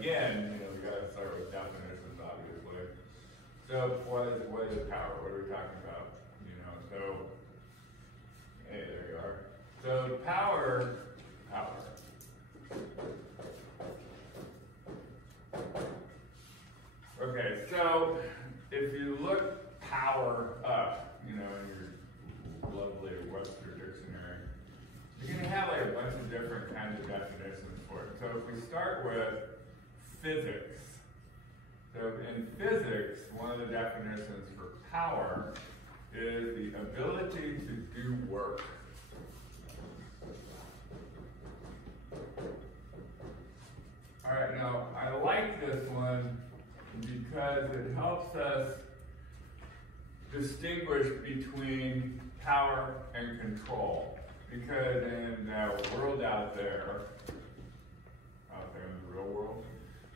again, we got to start with definitions, obviously. So what is power? What are we talking about? So hey, there you are. So power. Okay, so if you look power up, in your lovely Webster dictionary, you're going to have like a bunch of different kinds of definitions for it. So if we start with physics, so in physics, one of the definitions for power is the ability to do work. All right, now I like this one because it helps us distinguish between power and control. Because in the world out there in the real world,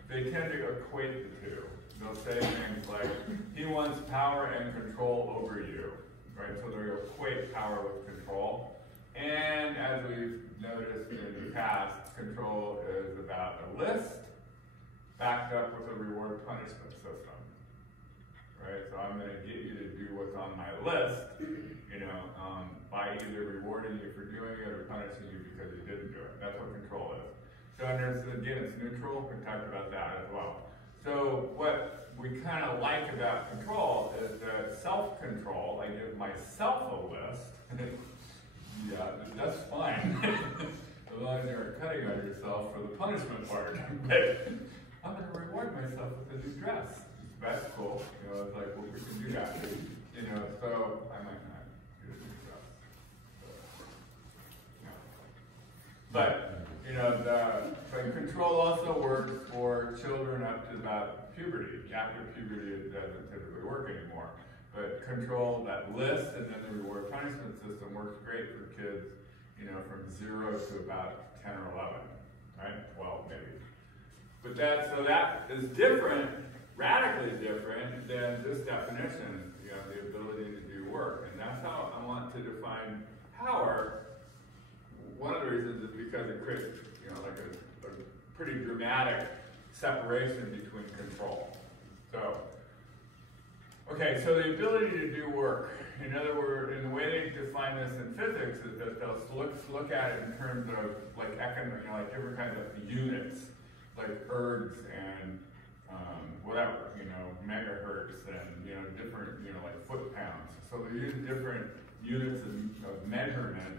they tend to equate the two. They'll say things like, he wants power and control over you, right? So they'll equate power with control. And as we've noticed in the past, control is about a list backed up with a reward punishment system, right? So I'm going to get you to do what's on my list, by either rewarding you for doing it or punishing you because you didn't do it. That's what control is. So again, it's neutral. We talked about that as well. So what we kind of like about control is that self-control. I give myself a list. Yeah, that's fine. As long as you aren't cutting on yourself for the punishment part. But I'm going to reward myself with a new dress. That's cool. It's like, well, we can do that. So I might not get a new dress. But, the control also works for children up to about puberty. After puberty, it doesn't typically work anymore. But control, that list, and then the reward punishment system works great for kids, from 0 to about 10 or 11, right? 12 maybe. But that is different, radically different than this definition, the ability to do work. And that's how I want to define power. One of the reasons is because it creates, like a pretty dramatic separation between control. So, okay, so the ability to do work. In other words, in the way they define this in physics is that they'll look at it in terms of like different kinds of units, like ergs and whatever, megahertz and different, like foot-pounds. So they use different units of measurement,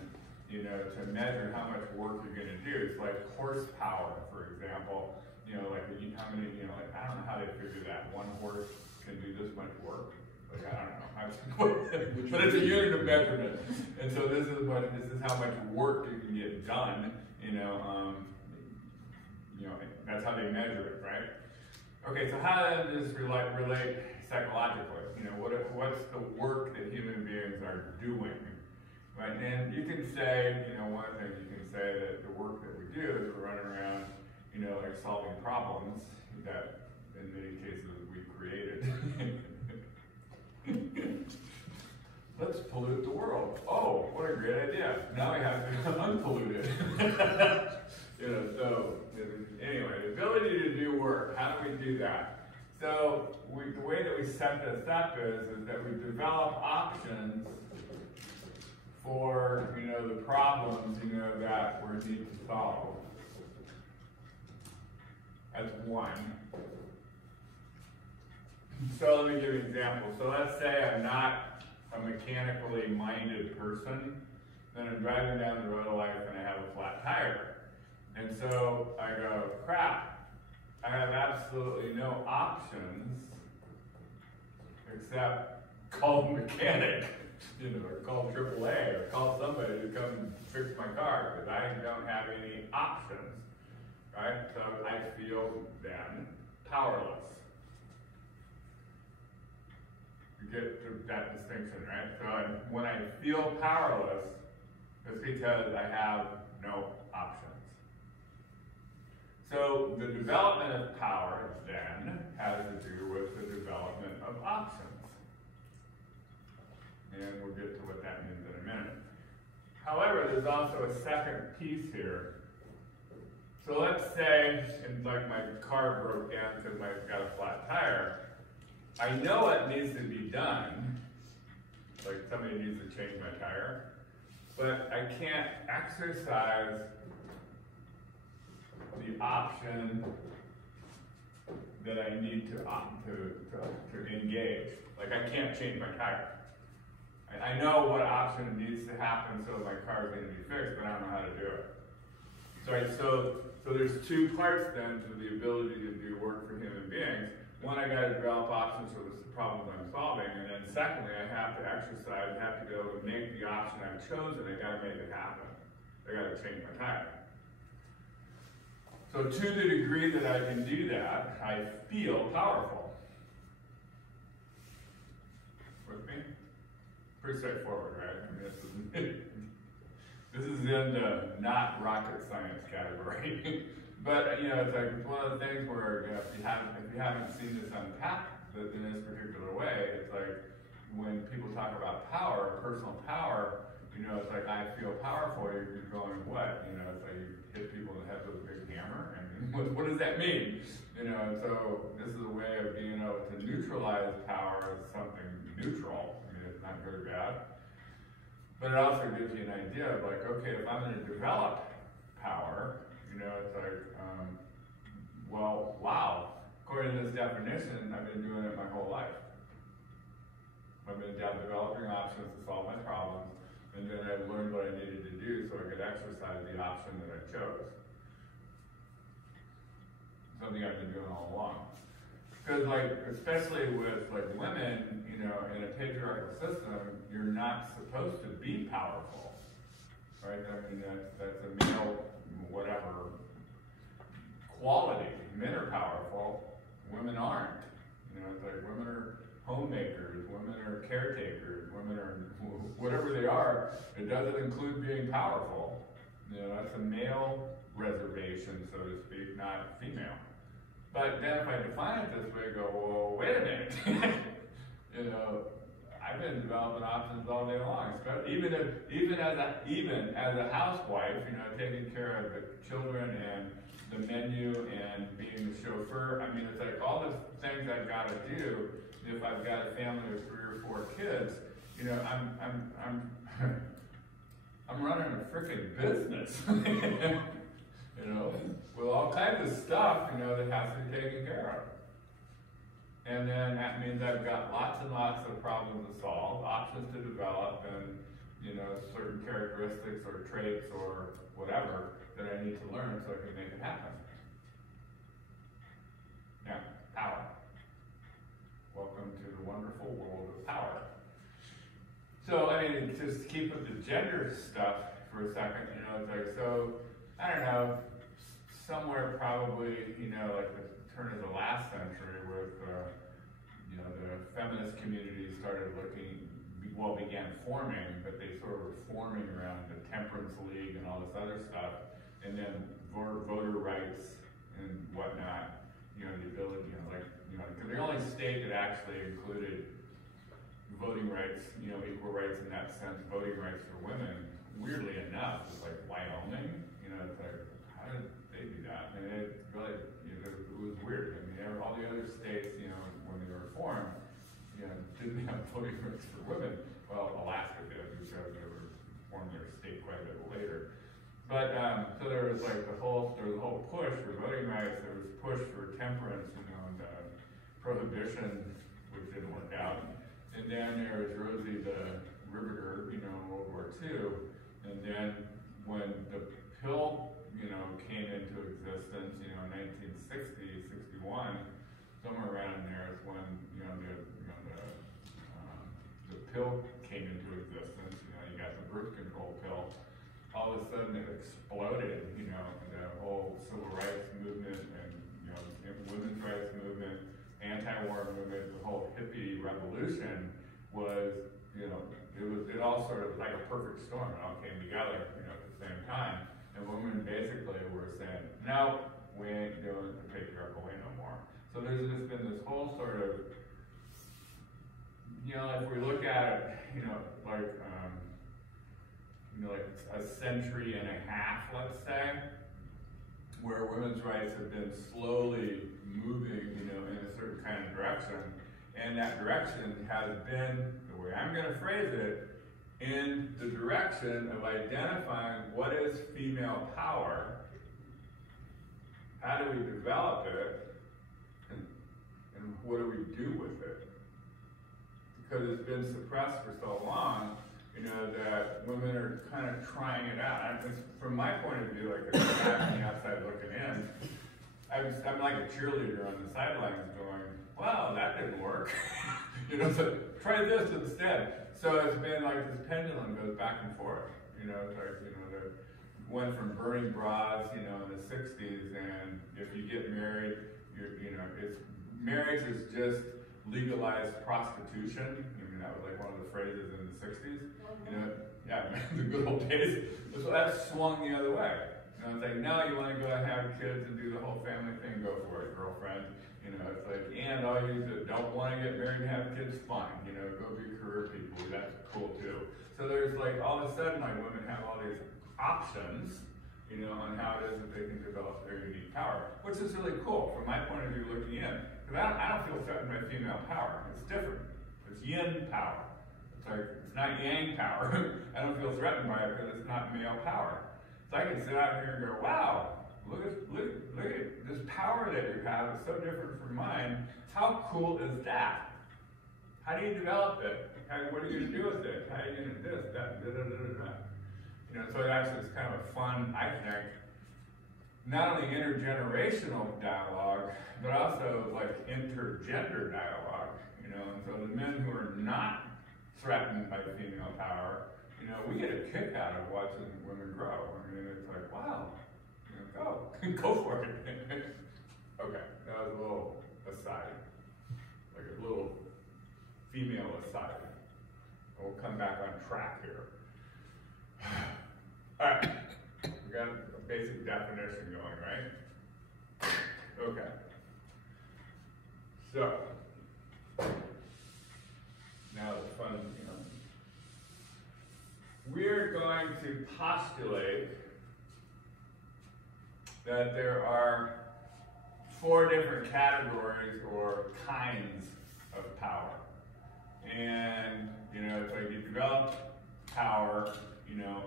to measure how much work you're going to do. It's like horsepower, for example. Like how many, I don't know how they figure that. One horse can do this much work. Like I don't know. But it's a unit of measurement. And so this is how much work you can get done. That's how they measure it, right? Okay, so how does this relate psychologically? What's the work that human beings are doing? Right, and you can say, one thing you can say that the work that we do is we're running around, like solving problems that in many cases we created. Let's pollute the world. Oh, what a great idea. Now we have to unpollute it. So anyway, the ability to do work, how do we do that? So the way that we set this up is that we develop options for, the problems, that we need to solve. That's one. So let me give you an example. So let's say I'm not a mechanically minded person, then I'm driving down the road of life and I have a flat tire. And so I go, crap, I have absolutely no options except call the mechanic. Or call AAA, or call somebody to come fix my car, because I don't have any options, right? So I feel then powerless. You get to that distinction, right? So when I feel powerless, it's because I have no options. So the development of power then has to do with the development of options. And we'll get to what that means in a minute. However, there's also a second piece here. So let's say, like my car broke down because I've got a flat tire. I know it needs to be done, like somebody needs to change my tire, but I can't exercise the option that I need to engage. Like I can't change my tire. I know what option needs to happen so my car is going to be fixed, but I don't know how to do it. So there's two parts then to the ability to do work for human beings. One, I got to develop options for the problems I'm solving, and then secondly, I have to exercise, I have to be able to make the option I've chosen. I got to make it happen. I got to change my tire. So to the degree that I can do that, I feel powerful. With me? Pretty straightforward, right? I mean, this is in the not rocket science category. But you know, it's like it's one of the things where if you haven't seen this unpacked in this particular way, it's like when people talk about power, personal power, you know, it's like I feel powerful. You're going what? You know, it's like you hit people in the head with a big hammer. And what does that mean? You know, and so this is a way of being able to neutralize power as something neutral. I mean, it's not good or bad. But it also gives you an idea of like, okay, if I'm going to develop power, you know, it's like, well, wow, according to this definition, I've been doing it my whole life. I've been developing options to solve my problems, and then I've learned what I needed to do so I could exercise the option that I chose. Something I've been doing all along. Because like, especially with like women, you know, in a patriarchal system, you're not supposed to be powerful, right? I mean, that's a male, whatever, quality. Men are powerful, women aren't. You know, it's like women are homemakers, women are caretakers, women are whatever they are. It doesn't include being powerful. You know, that's a male reservation, so to speak, not female. But then if I define it this way, go, well, wait a minute. You know, I've been developing options all day long. Even as a housewife, you know, taking care of the children and the menu and being the chauffeur. I mean, it's like all the things I've got to do. If I've got a family of 3 or 4 kids, you know, I'm running a freaking business. You know, with all kinds of stuff, you know, that has to be taken care of. And then that means I've got lots and lots of problems to solve, options to develop, and, you know, certain characteristics or traits or whatever that I need to learn so I can make it happen. Now, power. Welcome to the wonderful world of power. So, I mean, just keep with the gender stuff for a second, you know, it's like, so, I don't know, somewhere probably, you know, like the turn of the last century with, you know, the feminist community started began forming, but they sort of were forming around the Temperance League and all this other stuff, and then voter rights and whatnot, you know, the ability, you know, like, you know, because the only state that actually included voting rights, you know, equal rights in that sense, voting rights for women, weirdly enough, was like Wyoming. You know, it's like, how did they do that? And it really, you know, it was weird. I mean, all the other states, you know, when they were formed, you know, didn't have voting rights for women. Well, Alaska did because they were formed their state quite a bit later. But so there was like the whole push for voting rights. There was push for temperance, you know, and prohibition, which didn't work out. And then there was Rosie the Riveter, you know, in World War II. And then when the pill, you know, came into existence, you know, in 1960, 61, somewhere around there is when, you know, the pill came into existence. You know, you got the birth control pill. All of a sudden it exploded, you know, the whole civil rights movement and, you know, women's rights movement, anti-war movement, the whole hippie revolution was, you know, it all sort of like a perfect storm. It all came together, you know, at the same time. And women basically were saying, no, we ain't doing the patriarchal way no more. So there's just been this whole sort of, you know, if we look at it, you know, like a century and a half, let's say, where women's rights have been slowly moving, you know, in a certain kind of direction. And that direction has been, the way I'm going to phrase it, in the direction of identifying what is female power, how do we develop it, and what do we do with it? Because it's been suppressed for so long, you know, that women are kind of trying it out. And from my point of view, like a guy on the outside looking in, I'm like a cheerleader on the sidelines going, wow, that didn't work. You know, so try this instead. So it's been like this pendulum goes back and forth. You know, it's like, you know, went from burning bras, you know, in the 60s, and if you get married, marriage is just legalized prostitution. I mean, that was like one of the phrases in the 60s. You know, yeah, the good old days. So that swung the other way. You know, it's like, no, you want to go and have kids and do the whole family thing, go for it, girlfriend. You know, it's like, and all you that don't want to get married and have kids, fine. You know, go be career people. That's cool too. So there's like, all of a sudden, like, women have all these options, you know, on how it is that they can develop their unique power, which is really cool from my point of view looking in. Because I don't feel threatened by female power. It's different. It's yin power. It's like, it's not yang power. I don't feel threatened by it because it's not male power. So I can sit out here and go, wow, look at this power that you have. It's so different from mine. How cool is that? How do you develop it? What are you going to do with it? How are you going to do this, that, da, da, da, da, da. You know, so it actually is kind of a fun, I think, not only intergenerational dialogue, but also like intergender dialogue. You know, and so the men who are not threatened by female power, you know, we get a kick out of watching women grow. I mean, it's like, wow, you know, go for it. Okay, that was a little aside, like a little female aside. We'll come back on track here. All right, we got a basic definition going, right? Okay. So, now the fun, you know. We're going to postulate that there are 4 different categories or kinds of power. And, you know, it's like you develop power, you know,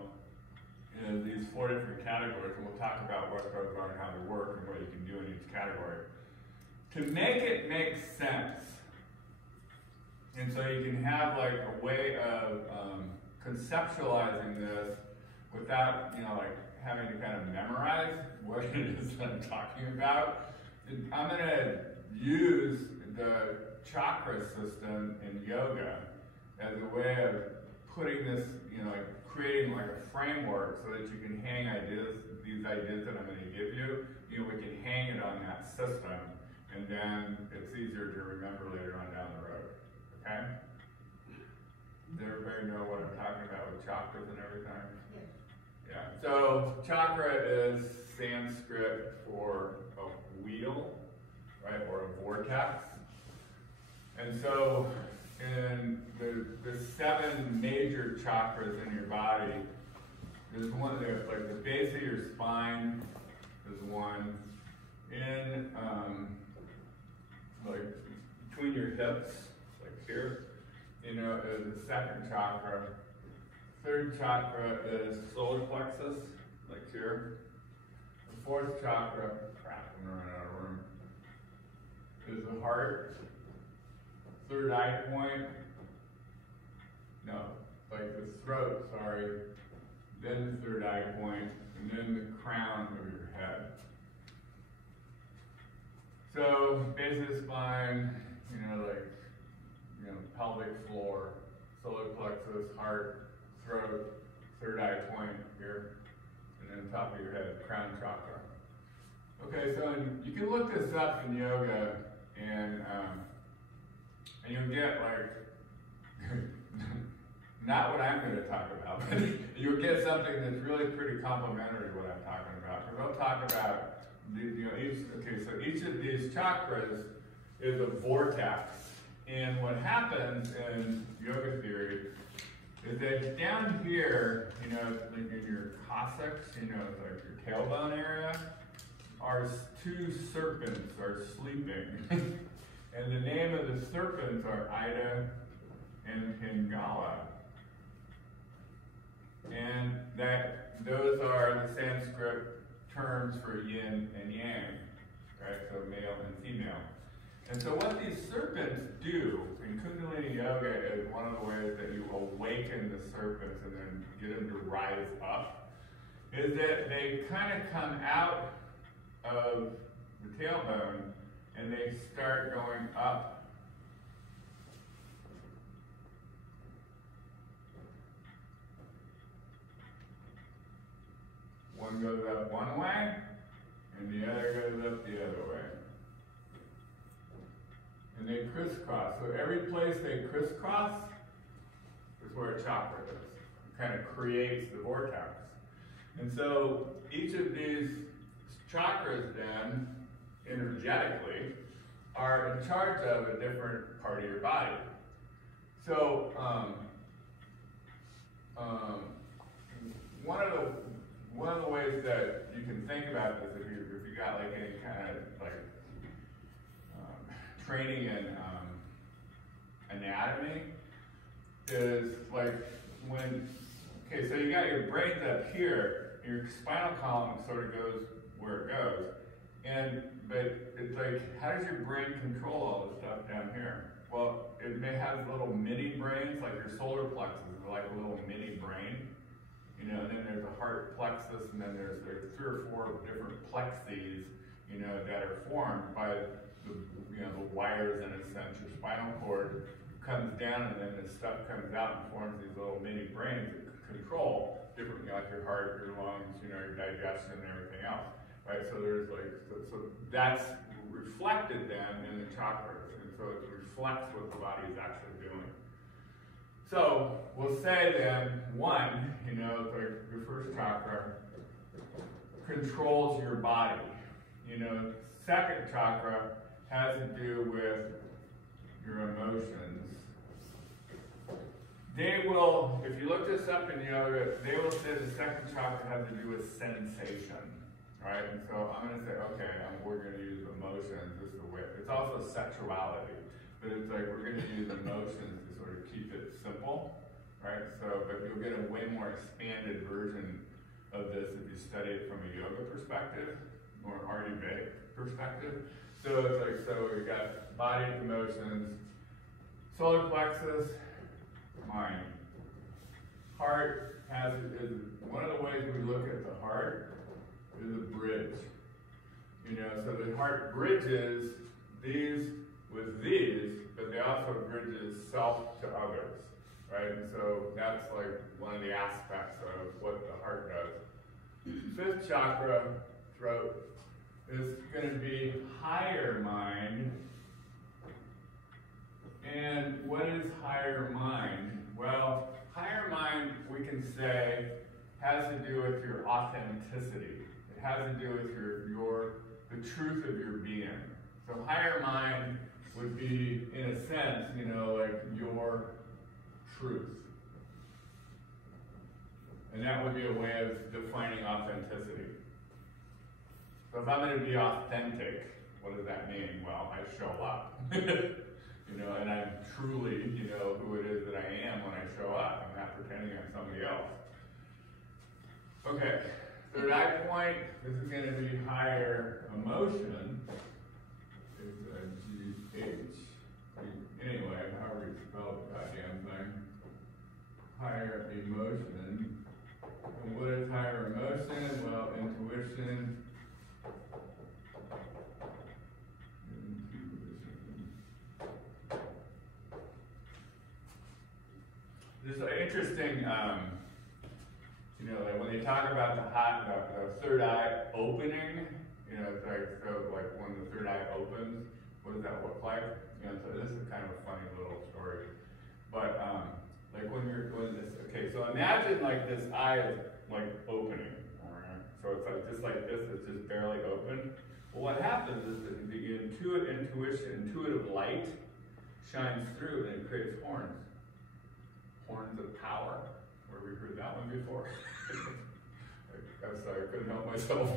in these 4 different categories, and we'll talk about what those are and how they work and what you can do in each category. To make it make sense, and so you can have like a way of conceptualizing this without, you know, like having to kind of memorize what it is that I'm talking about. I'm going to use the chakra system in yoga as a way of putting this, you know, like creating like a framework so that you can hang ideas, these ideas that I'm going to give you, you know, we can hang it on that system, and then it's easier to remember later on down the road, okay? Does everybody know what I'm talking about with chakras and everything? Yeah. Yeah. So chakra is Sanskrit for a wheel, right, or a vortex. And so in the 7 major chakras in your body, there's one there, like the base of your spine is one. In like between your hips, like here, you know, is the 2nd chakra. 3rd chakra is solar plexus, like here. The 4th chakra, crap, I'm running out of room, is the heart. 3rd eye point, no, like the throat, sorry, then the 3rd eye point, and then the crown of your head. So, base of the spine, you know, like, you know, pelvic floor, solar plexus, heart, throat, 3rd eye point here, and then top of your head, crown chakra. Okay, so you can look this up in yoga, and you'll get like, not what I'm going to talk about, but you'll get something that's really pretty complementary to what I'm talking about. Because I'll talk about, so each of these chakras is a vortex. And what happens in yoga theory is that down here, you know, like in your coccyx, you know, like your tailbone area, two serpents are sleeping. And the name of the serpents are Ida and Pingala. And those are the Sanskrit terms for yin and yang, right? So male and female. And so what these serpents do in Kundalini Yoga is one of the ways that you awaken the serpents and then get them to rise up, is that they kind of come out of the tailbone and they start going up. One goes up one way, and the other goes up the other way. And they crisscross. So every place they crisscross is where a chakra is. It kind of creates the vortex. And so each of these chakras then, energetically, are in charge of a different part of your body. So one of the ways that you can think about this, if you got like any kind of like training in anatomy, is like so you got your brains up here, your spinal column sort of goes where it goes. But it's like, how does your brain control all this stuff down here? Well, it may have little mini brains, like your solar plexus is like a little mini brain, and then there's a heart plexus, and then there's 3 or 4 different plexes, that are formed by the wires in a sense. Your spinal cord comes down, and then this stuff comes out and forms these little mini brains that control different, like your heart, your lungs, your digestion, and everything else. Right, so there's so that's reflected then in the chakras, and so it reflects what the body is actually doing. So we'll say then one, your first chakra controls your body. Second chakra has to do with your emotions. They will, if you look this up in yoga, they will say the second chakra has to do with sensation. Right, and so I'm going to say, okay, we're going to use emotions. This is the way. It's also sexuality, but it's like we're going to use emotions to sort of keep it simple, right? So, but you'll get a way more expanded version of this if you study it from a yoga perspective, or Ayurvedic perspective. So it's like, so we got body, emotions, solar plexus, mind. Heart is one of the ways we look at the heart. Is a bridge. So the heart bridges these with these, but they also bridges self to others, right? And so that's like one of the aspects of what the heart does. Fifth chakra, throat, is going to be higher mind. And what is higher mind? Well, higher mind, we can say, has to do with your authenticity. It has to do with the truth of your being. So higher mind would be, in a sense, like your truth. And that would be a way of defining authenticity. So if I'm going to be authentic, what does that mean? Well, I show up. And I'm truly, who it is that I am when I show up. I'm not pretending I'm somebody else. Okay. Third eye point, this is going to be higher emotion. It's a G-H. Anyway, however you spell the goddamn thing. Higher emotion. And what is higher emotion? Well, intuition. This is interesting. Like when they talk about the third eye opening, it's like when the third eye opens, what does that look like? So this is kind of a funny little story. But like when this, okay, so imagine like this eye is like opening, all right? So it's like just like this, it's just barely open. Well, what happens is that the intuitive light shines through and it creates horns. Horns of power. Where we heard that one before. I'm sorry, I couldn't help myself.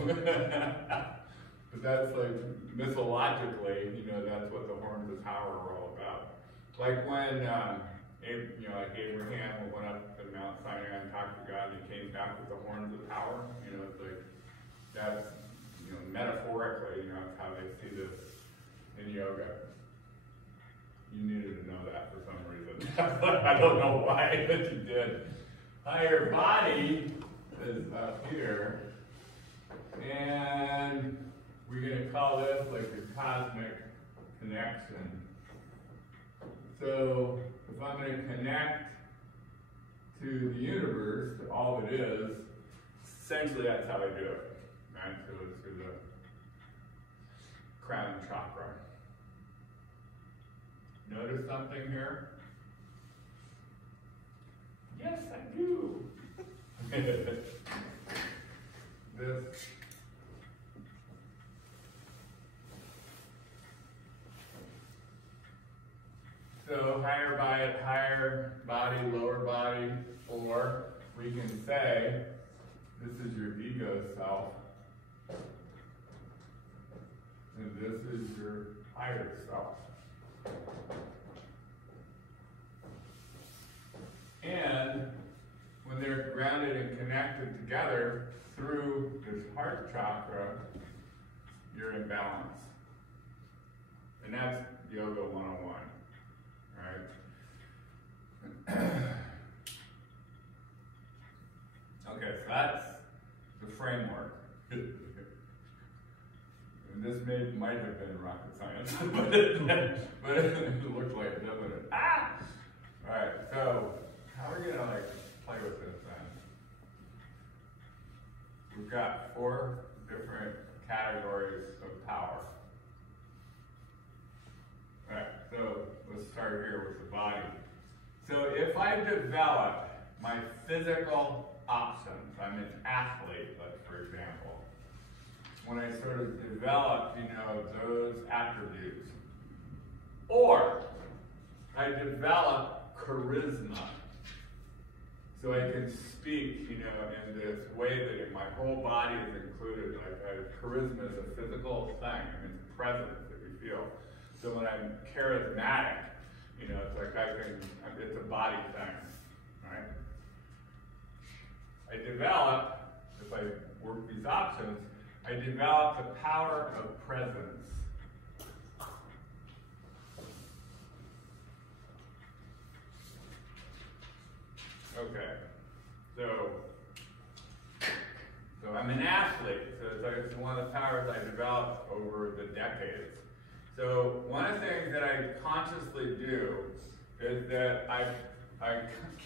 But that's like, mythologically, you know, that's what the horns of power are all about. Like when, you know, like Abraham went up to Mount Sinai and talked to God and he came back with the horns of power, you know, it's like, that's, you know, metaphorically, you know, that's how they see this in yoga. You needed to know that for some reason. I don't know why, but you did. Higher body is up here, and we're going to call this like the cosmic connection. So if I'm going to connect to the universe, to all it is, essentially that's how I do it. Right? So it's through the crown chakra. Notice something here? Yes, I do. This. So higher body, lower body, or we can say this is your ego self, and this is your higher self. And when they're grounded and connected together through this heart chakra, you're in balance. And that's Yoga 101, right? Okay, so that's the framework. And this might have been rocket science, but it looks like it, doesn't it? Ah! All right, so how are we gonna like play with this then? We've got 4 different categories of power. All right, so let's start here with the body. So if I develop my physical options, I'm an athlete, like for example, when I sort of develop, you know, those attributes, or I develop charisma, so I can speak, you know, in this way that my whole body is included. Like charisma is a physical thing. I mean, it's a presence that we feel. So when I'm charismatic, you know, it's like it's a body thing, right? I develop, if I work these options, I develop the power of presence. Okay, so I'm an athlete, so it's one of the powers I developed over the decades. So one of the things that I consciously do is that I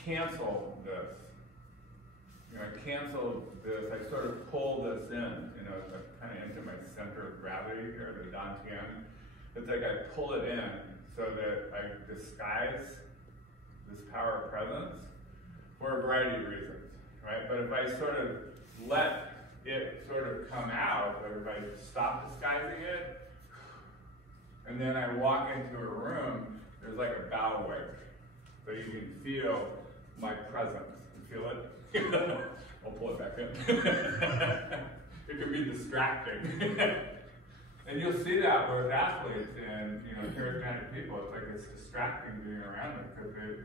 cancel this. You know, I cancel this, I sort of pull this in, you know, kind of into my center of gravity here, the dantian. It's like I pull it in so that I disguise this power of presence for a variety of reasons, right? But if I sort of let it sort of come out, or if I stop disguising it, and then I walk into a room, there's like a bow wave. So you can feel my presence. You feel it? I'll pull it back in. It can be distracting. And you'll see that with athletes and, you know, charismatic people. It's like it's distracting being around them because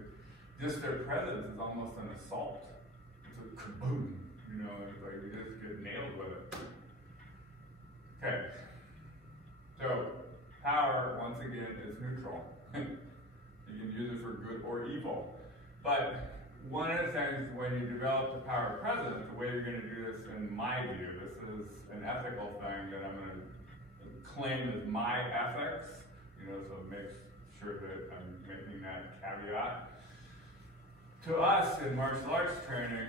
just their presence is almost an assault. It's a kaboom, you know, it's like you just get nailed with it. Okay. So power, once again, is neutral. You can use it for good or evil. But one of the things when you develop the power of presence, the way you're going to do this, in my view, this is an ethical thing that I'm going to claim as my ethics, you know, so make sure that I'm making that caveat. To us in martial arts training,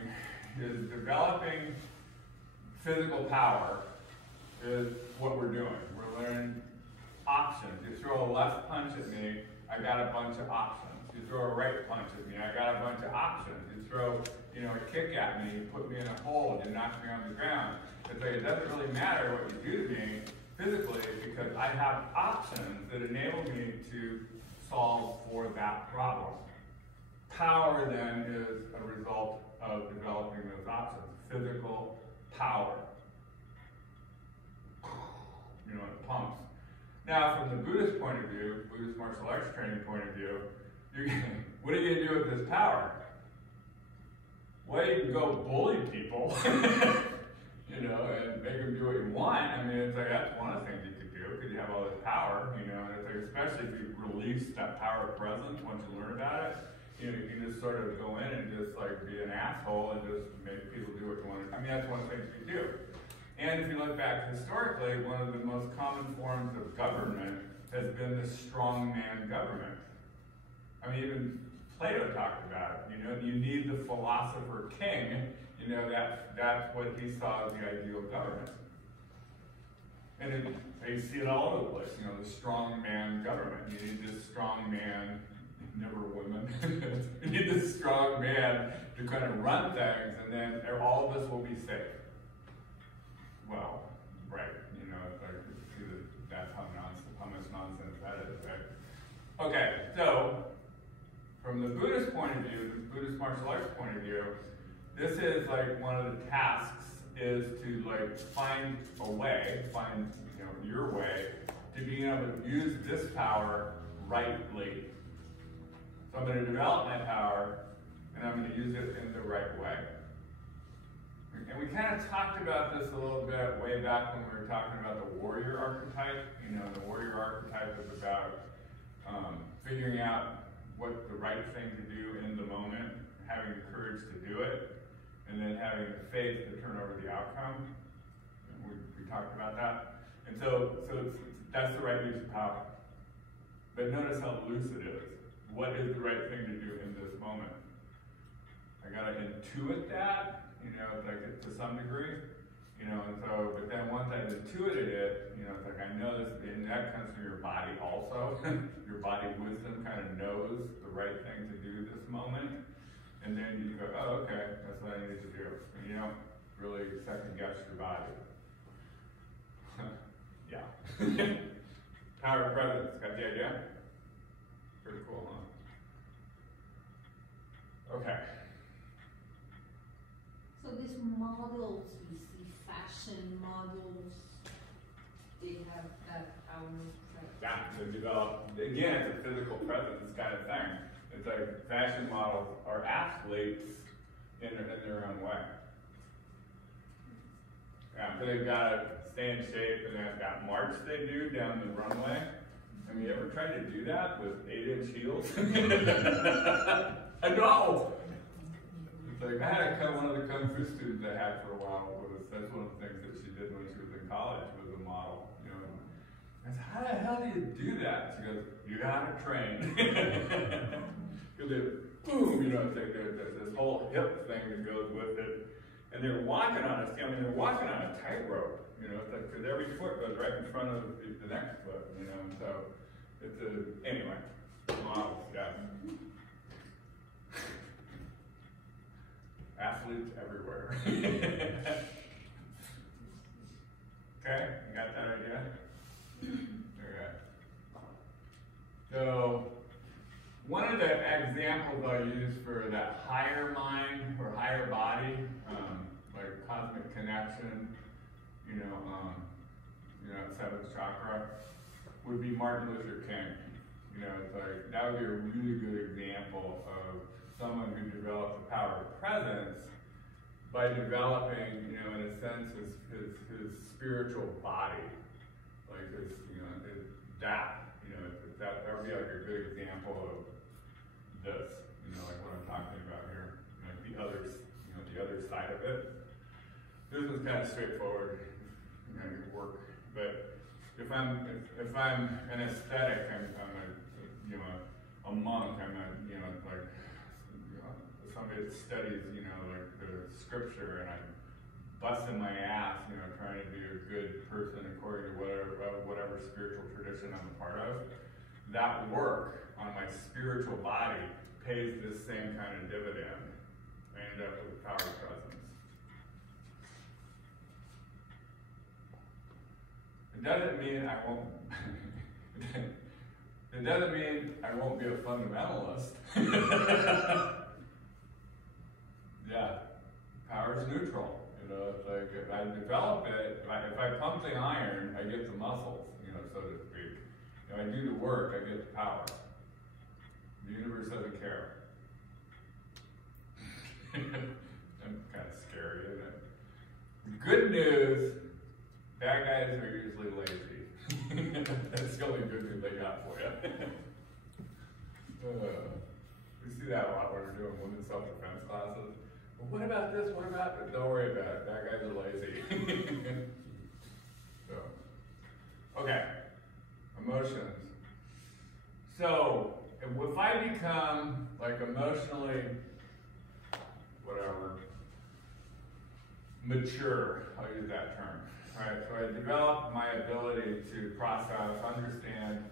is developing physical power is what we're doing. We're learning options. You throw a left punch at me, I got a bunch of options. You throw a right punch at me, I got a bunch of options. You throw, you know, a kick at me, you put me in a hold, you knock me on the ground. It's like it doesn't really matter what you do to me physically because I have options that enable me to solve for that problem. Power then is a result of developing those options. Physical power. you know, it pumps. Now, from the Buddhist point of view, Buddhist martial arts training point of view, what are you going to do with this power? Well, you can go bully people, you know, and make them do what you want. I mean, it's like, that's one of the things you could do, because you have all this power, you know, and it's like, especially if you release that power of presence once you learn about it, you know, you can just sort of go in and just like be an asshole and just make people do what you want to do. I mean, that's one of the things you do. And if you look back historically, one of the most common forms of government has been the strongman government. I mean, even Plato talked about it. You know, you need the philosopher king. You know, that's what he saw as the ideal government. And you see it all over the place. You know, the strongman government. You need this strong man, never women. You need this strong man to kind of run things, and then all of us will be safe. Well, right, you know, it's like, that's how much nonsense that is, right? Okay, so, from the Buddhist point of view, the Buddhist martial arts point of view, this is like one of the tasks is to like find a way, you know, your way, to being able to use this power rightly. So I'm going to develop my power, and I'm going to use it in the right way. And we kind of talked about this a little bit way back when we were talking about the warrior archetype. You know, the warrior archetype is about figuring out what the right thing to do in the moment, having the courage to do it, and then having the faith to turn over the outcome. We talked about that. And so that's the right use of power. But notice how loose it is. What is the right thing to do in this moment? I gotta intuit that, you know, like to some degree, you know, and so, but then once I've intuited it, you know, it's like I know this, and that comes from your body also. Your body wisdom kind of knows the right thing to do this moment, and then you go, oh, okay, that's what I need to do. And you don't really second guess your body. Yeah. Power of presence, got the idea? Pretty cool, huh? Okay. So these models, we see fashion models, they have that power. Yeah, to develop, again, it's a physical presence kind of thing. It's like fashion models are athletes in their own way. Yeah, so they've got to stay in shape, and they've got march they do down the runway. Have you ever tried to do that with 8-inch heels? I know! It's like, I had one of the Kung Fu students I had for a while, that's one of the things that she did when she was in college, was a model. You know, I said, how the hell do you do that? She goes, you gotta train. Because boom, you know, it's like there's this whole hip thing that goes with it. And they're walking on they're walking on a tightrope. You know, it's like, because every foot goes right in front of the next foot, you know, and so anyway, models, yeah. Athletes everywhere. Okay, you got that idea? Okay. So, one of the examples I use for that higher mind or higher body, like cosmic connection, you know, seventh chakra, would be Martin Luther King. You know, it's like, that would be a really good example of someone who developed the power of presence by developing, you know, in a sense, his spiritual body. Like his, you know, that would be like a good example of this, you know, like what I'm talking about here. Like the other side of it. This is kind of straightforward, you know, work. But if I'm an aesthetic, I'm a monk, like somebody that studies, you know, like the scripture, and I'm busting my ass, you know, trying to be a good person according to whatever spiritual tradition I'm a part of. That work on my spiritual body pays this same kind of dividend. I end up with power of presence. It doesn't mean I won't. It doesn't mean I won't be a fundamentalist. Yeah, power is neutral. You know, it's like if I develop it, if I pump the iron, I get the muscles, you know, so to speak. If I do the work, I get the power. The universe doesn't care. That's kind of scary, isn't it? The good news, bad guys are usually lazy. That's the only good news they got for you. We see that a lot when we're doing women's self-defense classes. Well, what about this? What about this? Don't worry about it. Bad guys are lazy. So, okay, emotions. So, if I become like emotionally, whatever, mature, I'll use that term. All right, so I develop my ability to process, understand,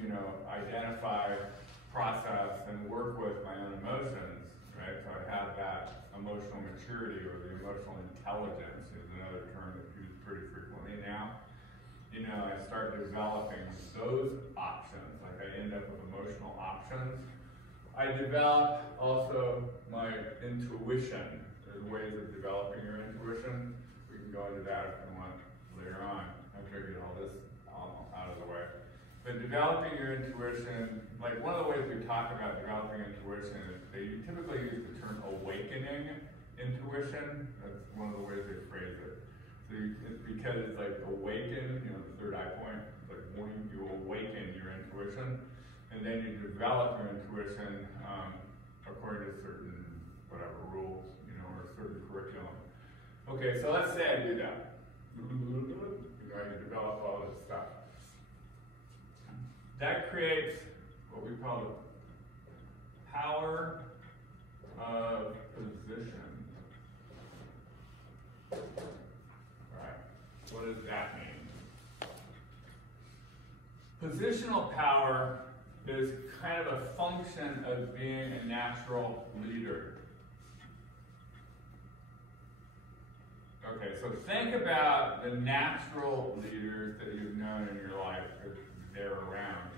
you know, identify, process, and work with my own emotions, right? So I have that emotional maturity, or the emotional intelligence is another term that's used pretty frequently now. You know, I start developing those options, like I end up with emotional options. I develop also my intuition. There's ways of developing your intuition. We can go into that if you want later on, after I get all this out of the way. But developing your intuition, like one of the ways we talk about developing intuition is they typically use the term awakening intuition. That's one of the ways they phrase it. So it's because it's like awaken, you know, the third eye point, like when you awaken your intuition, and then you develop your intuition according to certain, whatever, rules, you know, or a certain curriculum. Okay, so let's say I do that. You know, I develop all this stuff. That creates what we call the power of position. Right? What does that mean? Positional power is kind of a function of being a natural leader. Okay, so think about the natural leaders that you've known in your life, because they're around.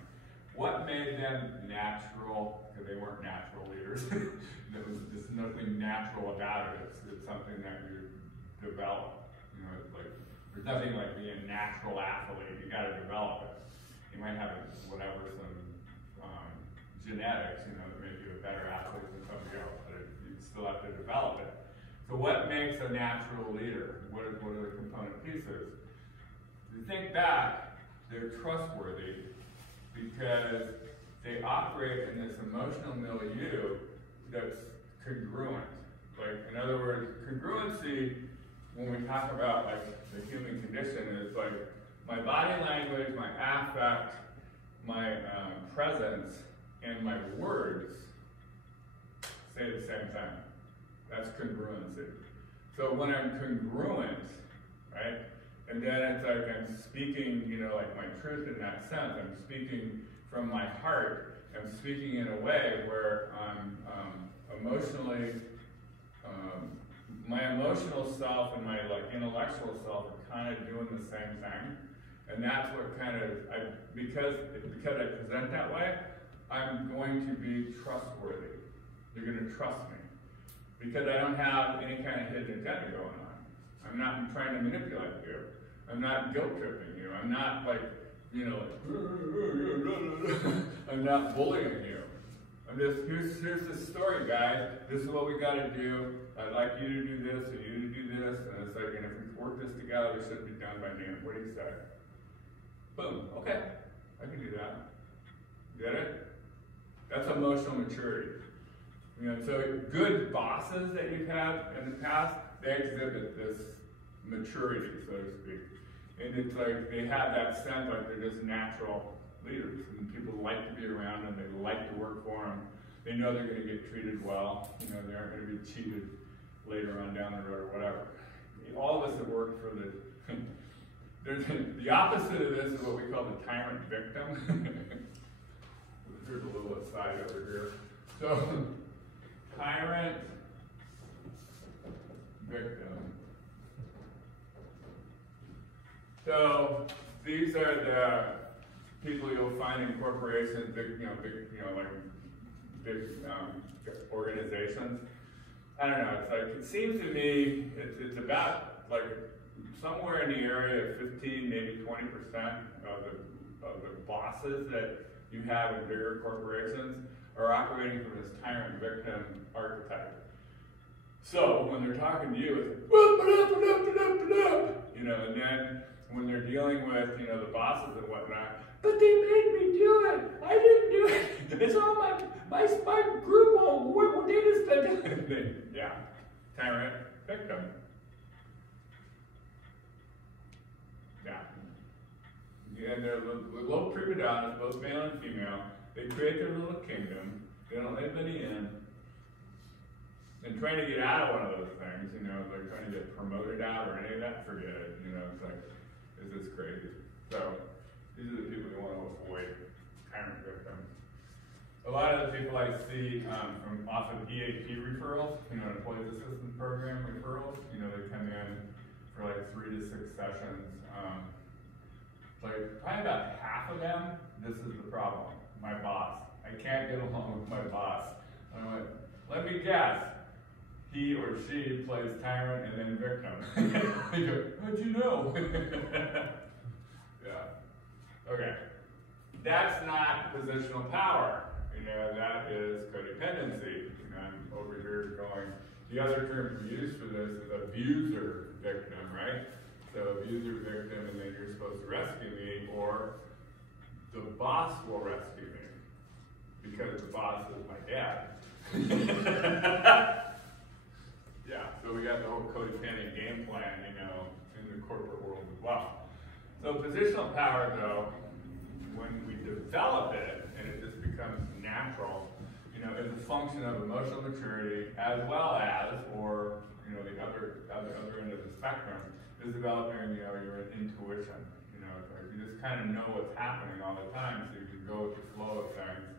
What made them natural? Because they weren't natural leaders. There's nothing natural about it. It's something that you develop. You know, it's like there's nothing like being a natural athlete. You got to develop it. You might have whatever some genetics, you know, that make you a better athlete than somebody else, but you still have to develop it. So what makes a natural leader? What are the component pieces? If you think back, they're trustworthy because they operate in this emotional milieu that's congruent. Like, in other words, congruency, when we talk about like the human condition, is like my body language, my affect, my presence, and my words say the same thing. That's congruency. So when I'm congruent, right, and then it's like I'm speaking, you know, like my truth in that sense. I'm speaking from my heart. I'm speaking in a way where I'm emotionally, my emotional self and my like intellectual self are kind of doing the same thing. And that's what kind of, because I present that way, I'm going to be trustworthy. You're going to trust me. Because I don't have any kind of hidden agenda going on. I'm not trying to manipulate you. I'm not guilt tripping you. I'm not like, you know, I'm not bullying you. I'm just, here's the story, guys. This is what we got to do. I'd like you to do this and you to do this. And it's like, and if we work this together, it should be done by noon. What do you say? Boom. Okay. I can do that. Get it? That's emotional maturity. You know, so good bosses that you've had in the past, they exhibit this maturity, so to speak. And it's like they have that sense like they're just natural leaders, and people like to be around them, they like to work for them. They know they're going to get treated well. You know, they aren't going to be cheated later on down the road or whatever. All of us have worked for the opposite of this is what we call the tyrant victim. There's a little aside over here. So, tyrant victim. So these are the people you'll find in corporations, big organizations. I don't know, it's like, it seems to me, it's about like somewhere in the area of 15, maybe 20% of the bosses that you have in bigger corporations are operating from this tyrant victim archetype. So when they're talking to you, it's you know, and then when they're dealing with, you know, the bosses and whatnot, but they made me do it. I didn't do it. It's all my group all what did this. Yeah, tyrant victim. Yeah. And they're little prima donnas, both male and female. They create their little kingdom. They don't let any in. And trying to get out of one of those things, you know, like trying to get promoted out or any of that, forget it. You know, it's like, this is crazy. So, these are the people you want to avoid, tyrant victims. A lot of the people I see from often EAP referrals, you know, Employees Assistance Program referrals, you know, they come in for like 3 to 6 sessions. Like probably about half of them, this is the problem. My boss. I can't get along with my boss. And I went, let me guess. He or she plays tyrant and then victim. I go, how'd you know? Yeah. Okay. That's not positional power. You know, that is codependency. And I'm over here going, the other term we use for this is abuser victim, right? So abuser victim, and then you're supposed to rescue me, or the boss will rescue me because the boss is my dad. Yeah, so we got the whole codependent game plan, you know, in the corporate world as well. So positional power, though, when we develop it and it just becomes natural, you know, is a function of emotional maturity as well as, or you know, the other end of the spectrum is developing, you know, your intuition. You know, like you just kind of know what's happening all the time, so you can go with the flow of things,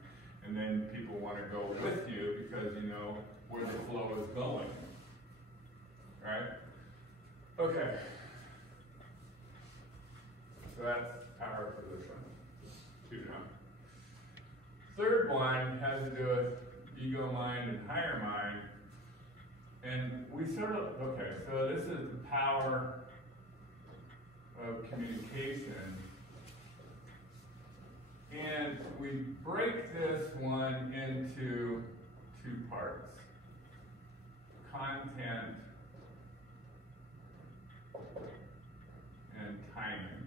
and then people want to go with you because you know where the flow is going. Right? Okay. So that's power position. 2 now. Third one has to do with ego mind and higher mind. And we sort of, okay, so this is the power of communication. And we break this one into 2 parts. Content and timing.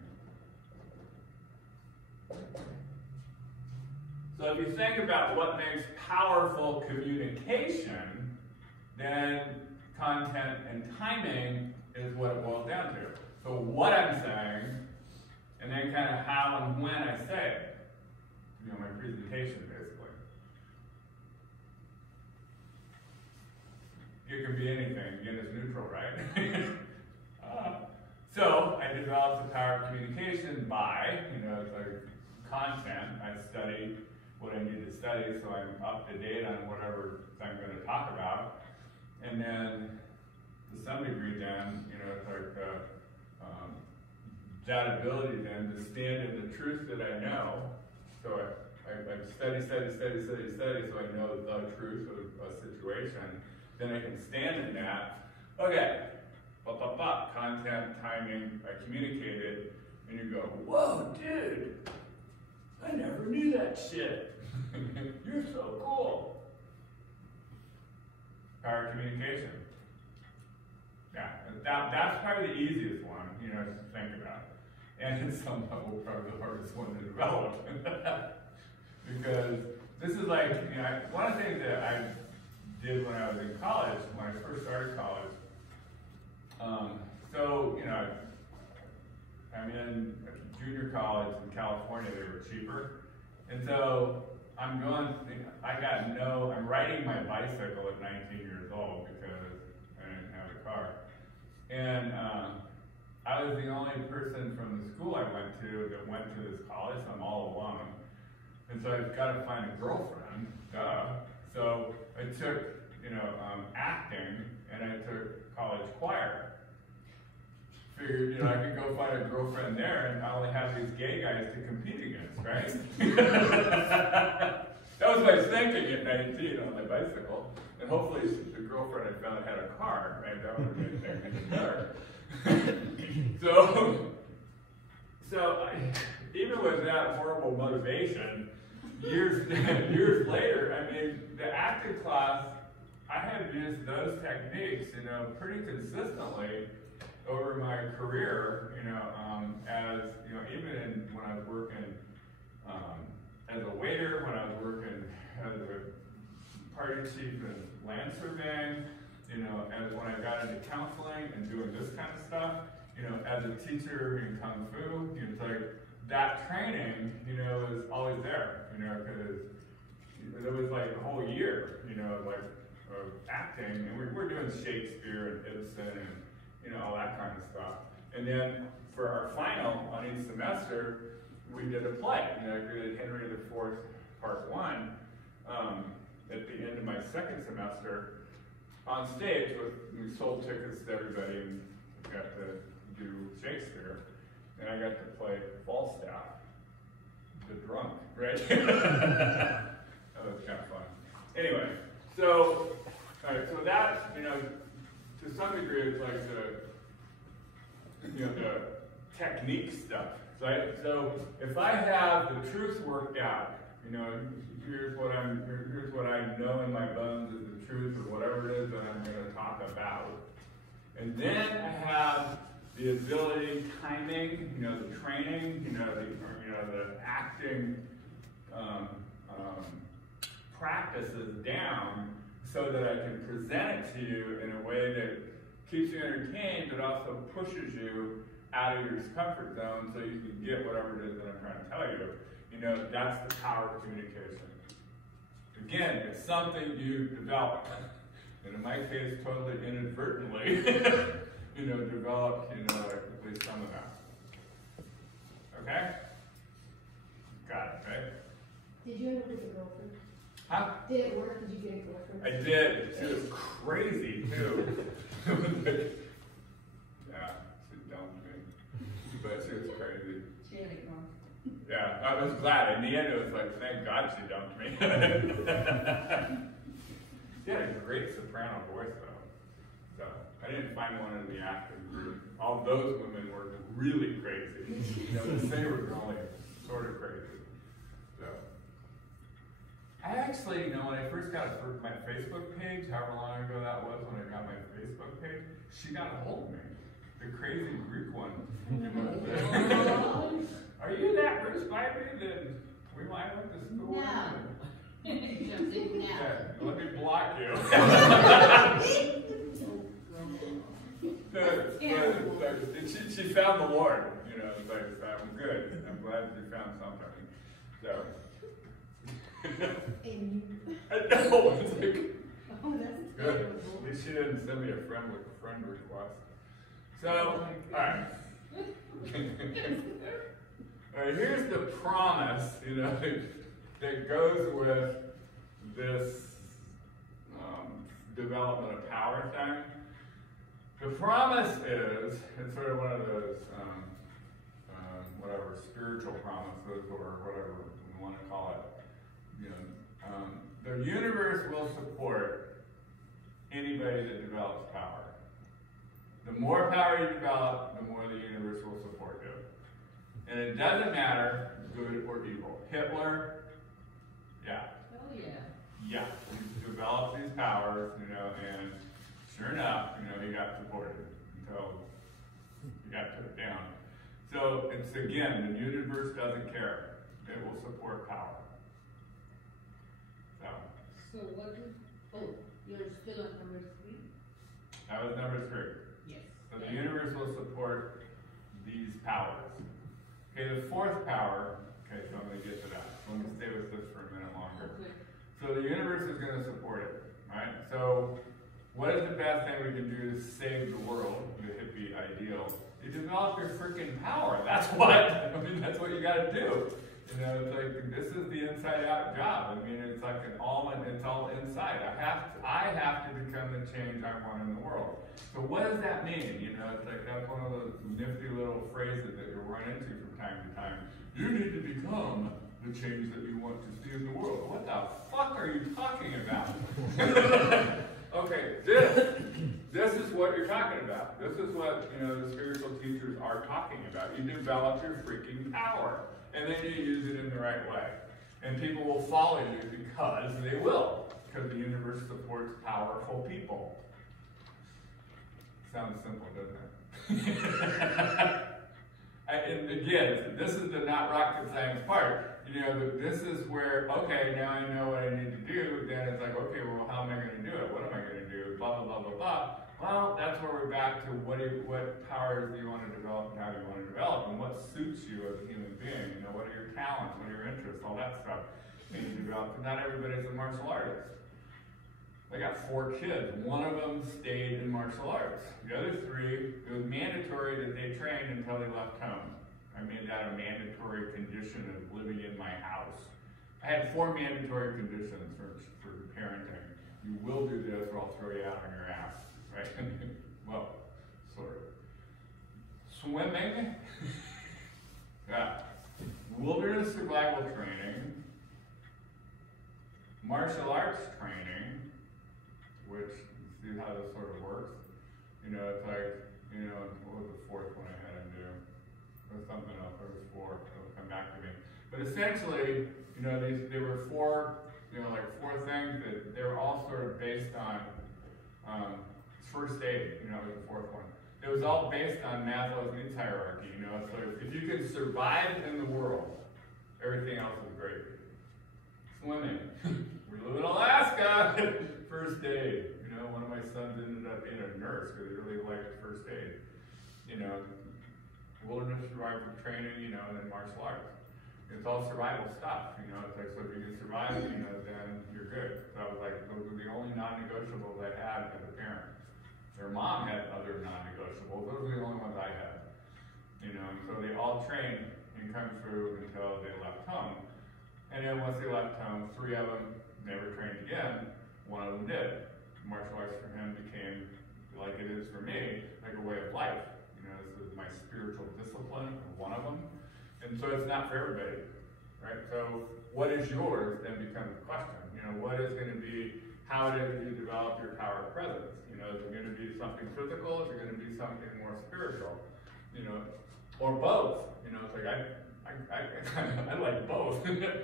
So if you think about what makes powerful communication, then content and timing is what it boils down to. So what I'm saying, and then kind of how and when I say it. You know, my presentation basically. It can be anything, again, it's neutral, right? So I developed the power of communication by, you know, it's like content. I study what I need to study so I'm up to date on whatever I'm going to talk about. And then to some degree then, you know, it's like that ability then to stand in the truth that I know. So I study so I know the truth of a situation. Then I can stand in that. Okay. Content, timing, I communicate it, and you go, whoa, dude, I never knew that shit. You're so cool. Power of communication. Yeah, that's probably the easiest one, you know, to think about. And it's some level probably the hardest one to develop. Because this is like, you know, one of the things that I did when I was in college, when I first started college, so, you know, I'm in junior college in California, they were cheaper. And so I'm riding my bicycle at 19 years old because I didn't have a car. And I was the only person from the school I went to that went to this college, so I'm all alone. And so I've got to find a girlfriend, So I took, you know, acting, and I took college choir. Figured, you know, I could go find a girlfriend there, and I only have these gay guys to compete against, right? That was my thing. thinking at 19 on my bicycle, and hopefully the girlfriend I found had a car, right? That would have been technically better. So even with that horrible motivation, years later, I mean, the acting class, I had used those techniques, you know, pretty consistently over my career, you know, as, you know, even when I was working as a waiter, when I was working as a party chief in land surveying, you know, as when I got into counseling and doing this kind of stuff, you know, as a teacher in Kung Fu, you know, it's like that training, you know, is always there, you know, because it was like a whole year, you know, like of acting, and we're doing Shakespeare and Ibsen and, you know, all that kind of stuff. And then for our final on each semester, we did a play. You know, I did Henry IV, Part 1, at the end of my second semester on stage. We sold tickets to everybody and got to do Shakespeare. And I got to play Falstaff, the drunk, right? That was kind of fun. Anyway, so, all right, so that, you know, to some degree, it's like the, you know, the technique stuff, right? So if I have the truth worked out, you know, here's what I know in my bones is the truth, or whatever it is that I'm going to talk about, and then I have the ability, timing, you know, the training, you know, the acting practices down, so that I can present it to you in a way that keeps you entertained, but also pushes you out of your comfort zone so you can get whatever it is that I'm trying to tell you. You know, that's the power of communication. Again, it's something you develop. And in my case, totally inadvertently, you know, developed, you know, at least some of that. Okay? Got it, right? Did you end up with a girlfriend? Huh? Did it work? Did you get a girlfriend? I did. She was crazy, too. Yeah, she dumped me. But she was crazy. She had it wrong. Yeah, I was glad. In the end, it was like, thank God she dumped me. She had a great soprano voice, though. So I didn't find one in the acting group. All those women were really crazy. You know, the singers were only sort of crazy. So I actually, you know, when I first got my Facebook page, however long ago that was when I got my Facebook page, she got a hold of me. The crazy Greek one. Are you that Bruce Bybee that we might went to school with? No. Jumps in now. Yeah, let me block you. She found the Lord, you know, it's like, I'm good. I'm glad you found something. So. And I know, it's like, oh, that's good. terrible. At least she didn't send me a friend request. So, alright. Alright, here's the promise, you know, that goes with this development of power thing. The promise is, it's sort of one of those, whatever, spiritual promises or whatever we want to call it. You know, the universe will support anybody that develops power. The more power you develop, the more the universe will support you. And it doesn't matter, good or evil. Hitler, yeah. Oh yeah. Yeah, he developed these powers, you know, and sure enough, you know, he got supported until he got took down. So it's, again, the universe doesn't care. It will support power. So what is, oh, you're still on number 3? That was number 3. Yes. So the universe will support these powers. Okay, the 4th power, okay, so I'm going to get to that. So let me stay with this for a minute longer. Okay. So the universe is going to support it, right? So what is the best thing we can do to save the world, the hippie ideal? You develop your freaking power. That's what, I mean, that's what you got to do. You know, it's like, this is the inside-out job. I mean, it's like it's all inside. I have to become the change I want in the world. So what does that mean? You know, it's like that's one of those nifty little phrases that you run into from time to time. You need to become the the change that you want to see in the world. What the fuck are you talking about? Okay, this is what you're talking about. This is what, you know, the spiritual teachers are talking about. You develop your freaking power, and then you use it in the right way. And people will follow you because they will, because the universe supports powerful people. Sounds simple, doesn't it? And again, this is the not rocket science part. You know, this is where, okay, now I know what I need to do. Then it's like, okay, well, how am I going to do it? What am I going to do? Blah, blah, blah, blah, blah. Well, that's where we're back to what powers do you want to develop and how do you want to develop and what suits you as a human being. You know, what are your talents, what are your interests, all that stuff. And you develop. Not everybody's a martial artist. I got 4 kids. One of them stayed in martial arts. The other 3, it was mandatory that they trained until they left home. I made that a mandatory condition of living in my house. I had 4 mandatory conditions for parenting. You will do this or I'll throw you out on your ass, right? Well, sort of. Swimming, yeah. Wilderness survival training, martial arts training, which, see how this sort of works? You know, it's like, you know, what was the 4th one I had him do? There was something else, there was 4, it'll come back to me. But essentially, you know, they were 4, you know, like 4 things that they were all sort of based on first aid, you know, was the 4th one. It was all based on Maslow's needs hierarchy, you know, so if you can survive in the world, everything else is great. Swimming. We live in Alaska. First aid. You know, one of my sons ended up being a nurse because he really liked first aid. You know, wilderness survival training, you know, and then martial arts. It's all survival stuff, you know. It's like, so if you can survive, you know, then you're good. So I was like, those were the only non-negotiables I had as a parent. Their mom had other non-negotiables. Those were the only ones I had. You know, and so they all trained and come through until they left home. And then once they left home, 3 of them never trained again. 1 of them did. Martial arts for him became, like it is for me, like a way of life. You know, this is my spiritual discipline, one of them. And so it's not for everybody, right? So what is yours then becomes the question. You know, what is going to be, how do you develop your power of presence? You know, is it going to be something physical? Is it going to be something more spiritual? You know, or both. You know, it's like I like both. You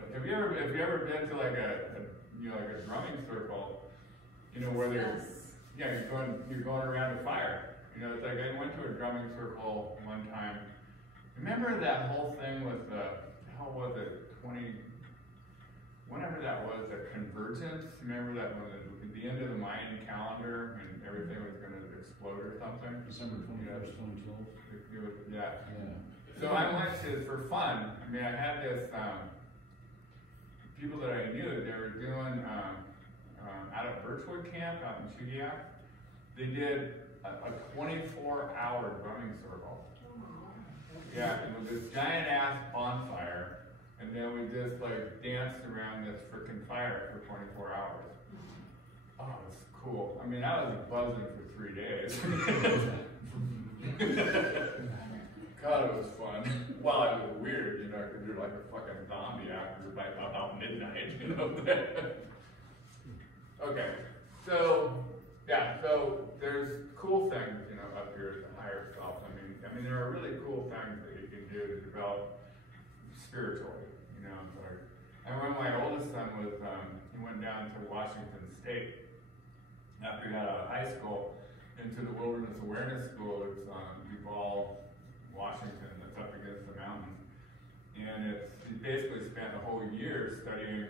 know, have you ever been to like a you know, like a drumming circle? You know, where they're you're going around a fire. You know, it's like I went to a drumming circle one time. Remember that whole thing with how was it, whenever that was, the convergence? Remember that when at the end of the Mayan calendar and everything was going to explode or something? December 21st, 2012. Yeah. So I went to, for fun, I mean, I had this, people that I knew, they were doing, out at Birchwood Camp out in Chugiak, they did a 24-hour drumming circle. Yeah, and with this giant ass bonfire, and then we just like danced around this frickin' fire for 24 hours. Oh, it's cool. I mean, I was buzzing for 3 days. God, it was fun. Well, it was weird, you know, because you're like a fucking zombie after like about midnight, you know. Okay, so yeah, so there's cool things, you know, up here at the higher self. I mean, there are really cool things that you can do to develop spiritually, you know. So I remember my oldest son was, he went down to Washington State after he got out of high school into the Wilderness Awareness School. It's Duval, Washington, that's up against the mountains. And he basically spent a whole year studying,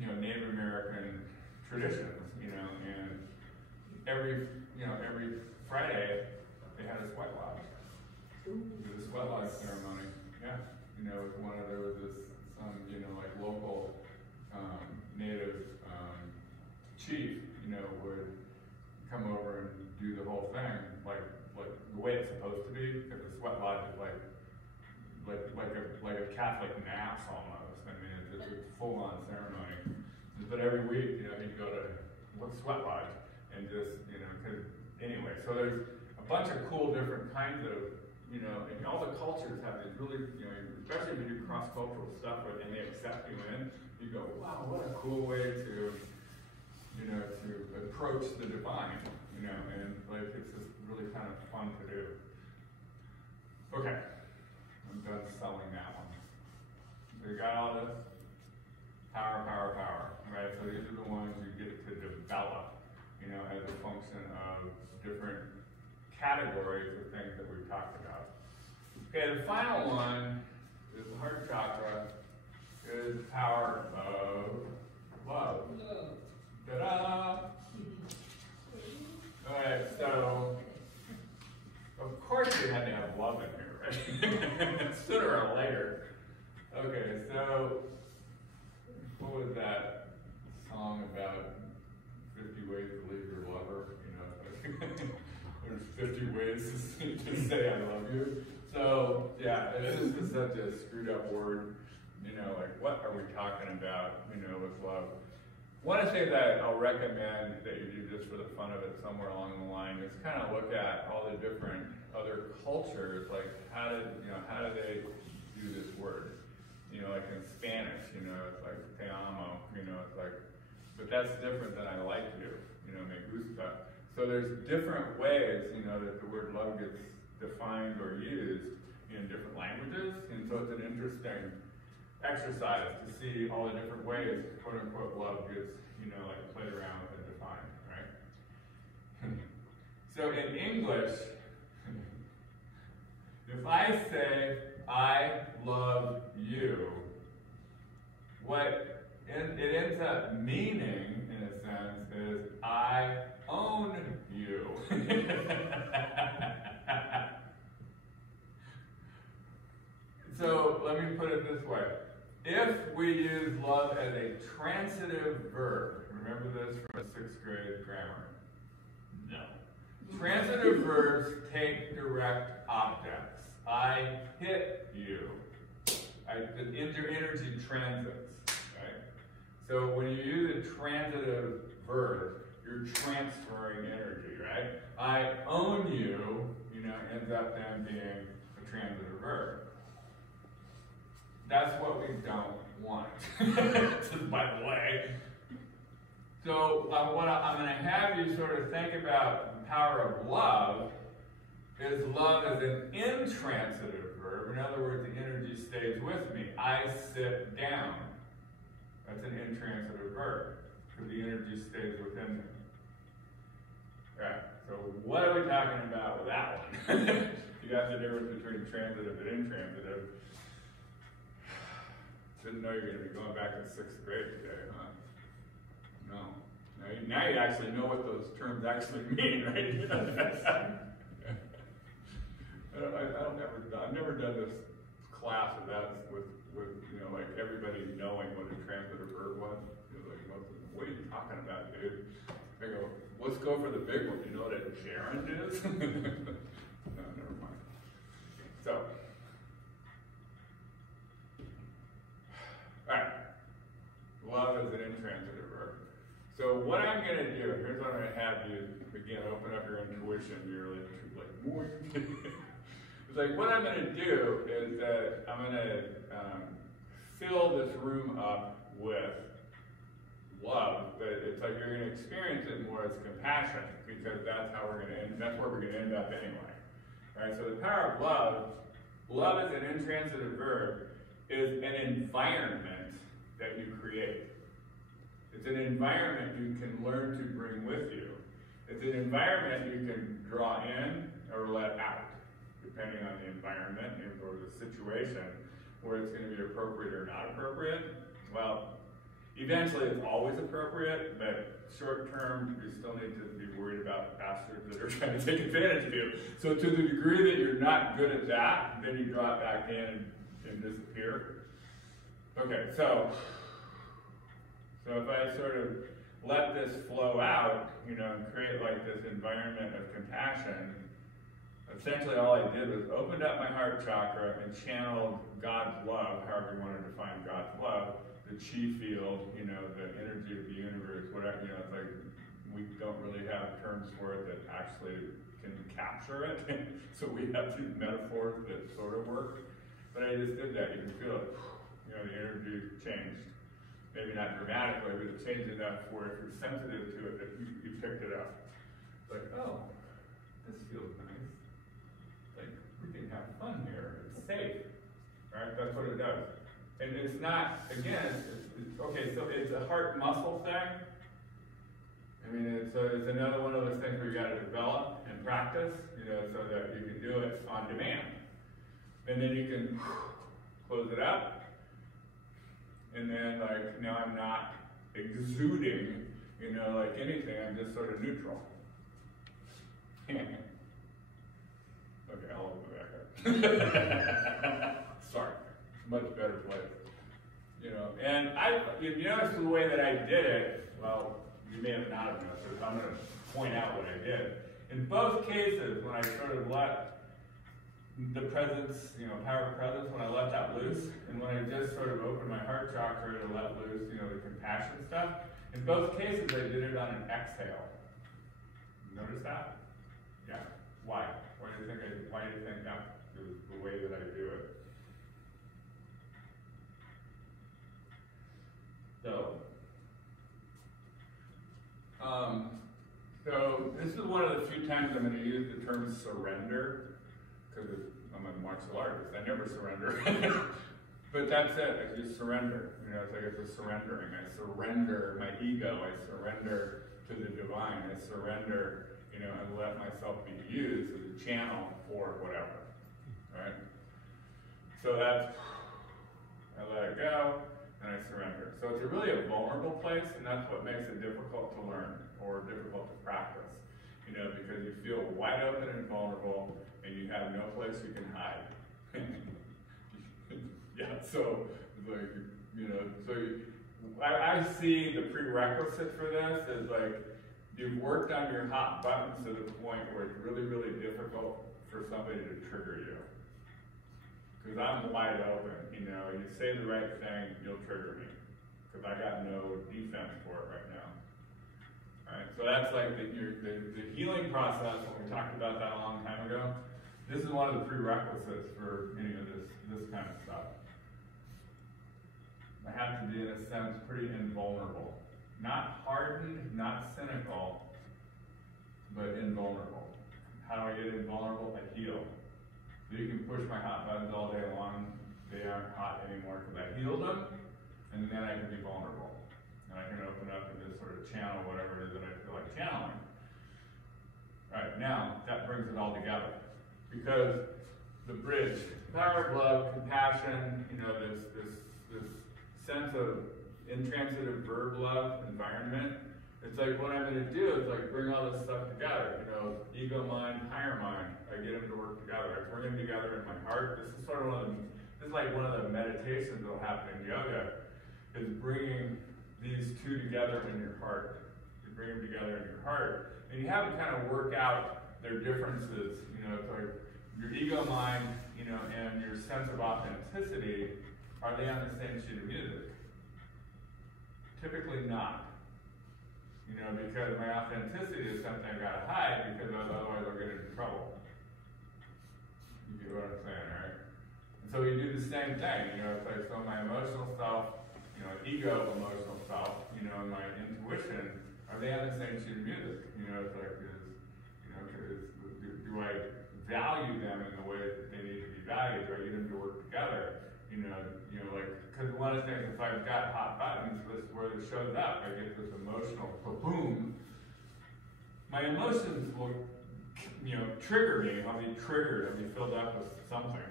you know, Native American traditions, you know, and every Friday they had a sweat lodge. It was a sweat lodge ceremony. Yeah, you know, there was some, you know, like local Native chief, you know, would come over and do the whole thing, like the way it's supposed to be, because the sweat lodge is like a Catholic mass almost. I mean, it's a full-on ceremony. But every week, you know, he'd go to sweat lodge and just, you know, anyway. So there's a bunch of cool different kinds of, you know, and all the cultures have these really, you know, especially when you do cross-cultural stuff and they accept you in, you go, wow, what a cool way to, you know, to approach the divine, you know, and like it's just really kind of fun to do. Okay, I'm done selling that one. So you got all this? Power, power, power, right? So these are the ones you get to develop, you know, as a function of different categories of things that we've talked about. Okay, the final one is the heart chakra, is the power of love. Ta-da! Alright, so, of course we had to have love in here, right? Sooner or later. Okay, so, what was that song about 50 ways to leave your lover? You know, there's 50 ways to say I love you. So, yeah, this is such a screwed up word. You know, like, what are we talking about, you know, with love? One of the things that I'll recommend that you do just for the fun of it somewhere along the line is kind of look at all the different other cultures, like how do they do this word? You know, like in Spanish, you know, it's like te amo, you know, it's like, but that's different than I like you, you know, me gusta. So there's different ways, you know, that the word love gets defined or used in different languages, and so it's an interesting exercise to see all the different ways, quote unquote, love gets, you know, like played around with and defined, right? So in English, if I say, I love you, what it ends up meaning, in a sense, is I own you. So let me put it this way. If we use love as a transitive verb, remember this from 6th grade grammar? No. Transitive verbs take direct objects. I hit you. The energy transits, right? So when you use a transitive verb, you're transferring energy, right? I own you, you know, ends up then being a transitive verb. That's what we don't want, just by the way. So what I'm going to have you sort of think about the power of love is love as an intransitive verb. In other words, the energy stays with me. I sit down. That's an intransitive verb, because the energy stays within me. Right, so what are we talking about with that one? You got the difference between transitive and intransitive. Didn't know you were going to be going back to 6th grade today, huh? No. Now you actually know what those terms actually mean, right? I've never done this class with you know, like everybody knowing what a transitive verb was. You know, like, what are you talking about, dude? I go, let's go for the big one. You know what a gerund is? No, never mind. So. Alright, love is an intransitive verb. So what I'm going to do, here's what I'm going to have you, again, open up your intuition. You're like more. It's like, what I'm going to do is that I'm going to fill this room up with love, but it's like you're going to experience it more as compassion, because that's how we're going to end, that's where we're going to end up anyway. All right, so the power of love is an intransitive verb, is an environment that you create. It's an environment you can learn to bring with you. It's an environment you can draw in or let out, depending on the environment or the situation, where it's going to be appropriate or not appropriate. Well, eventually it's always appropriate, but short term, you still need to be worried about bastards that are trying to take advantage of you. So to the degree that you're not good at that, then you draw it back in and disappear. Okay, so if I sort of let this flow out, you know, and create like this environment of compassion, essentially all I did was opened up my heart chakra and channeled God's love, however you want to define God's love, the chi field, you know, the energy of the universe, whatever, you know, it's like we don't really have terms for it that actually can capture it. So we have these metaphors that sort of work. But I just did that. You can feel it. You know, the energy changed. Maybe not dramatically, but it changed enough where if you're sensitive to it, that you picked it up. It's like, oh, this feels nice. Like, we can have fun here. It's safe. Right? That's what it does. And it's not, again, okay, so it's a heart muscle thing. I mean, it's another one of those things where you got to develop and practice, you know, so that you can do it on demand. And then you can close it up. And then, like, now I'm not exuding, you know, like anything, I'm just sort of neutral. Okay, I'll open it back up. Sorry, much better place. You know, and you notice the way that I did it, well, you may have not noticed it, I'm going to point out what I did. In both cases, when I sort of let the presence, you know, power of presence, when I let that loose, and when I just sort of opened my heart chakra to let loose, you know, the compassion stuff, in both cases I did it on an exhale. Notice that? Yeah. Why? Why do you think that is the way that I do it? So this is one of the few times I'm going to use the term surrender, because I'm a martial artist. I never surrender. But that's it. I just surrender. You know, it's like it's a surrendering. I surrender my ego. I surrender to the divine. I surrender, you know, and let myself be used as a channel for whatever. Right? So that's, I let it go, and I surrender. So it's really a vulnerable place, and that's what makes it difficult to learn or difficult to practice. You know, because you feel wide open and vulnerable, and you have no place you can hide. Yeah, so, like, you know, so I see the prerequisite for this is like, you've worked on your hot buttons to the point where it's really, really difficult for somebody to trigger you. Because I'm wide open, you know, you say the right thing, you'll trigger me. Because I got no defense for it right now. Alright, so that's like the healing process, when we talked about that a long time ago. This is one of the prerequisites for any of this kind of stuff. I have to be, in a sense, pretty invulnerable. Not hardened, not cynical, but invulnerable. How do I get invulnerable? I heal. So you can push my hot buttons all day long. They aren't hot anymore because I healed them, and then I can be vulnerable. And I can open up and just sort of channel whatever it is that I feel like channeling. All right, now that brings it all together. Because the bridge, power of love, compassion, you know, this sense of intransitive verb love environment, it's like what I'm going to do is like bring all this stuff together, you know, ego, mind, higher mind. I get them to work together. I bring them together in my heart. This is sort of like one of the meditations that will happen in yoga, is bringing these two together in your heart. You bring them together in your heart, and you have them kind of work out their differences. You know, it's like your ego mind, you know, and your sense of authenticity, are they on the same sheet of music? Typically not. You know, because my authenticity is something I gotta hide, because otherwise I'll get into trouble. You get what I'm saying, right? And so we do the same thing, you know, it's like, so my emotional self, you know, ego emotional self, you know, and my intuition, are they on the same sheet of music? You know, it's like, do I value them in the way that they need to be valued? Do I get them to work together? You know, like, because one of the things, if I've got hot buttons, this is where it shows up. I get this emotional boom. My emotions will, you know, trigger me. I'll be triggered. I'll be filled up with something.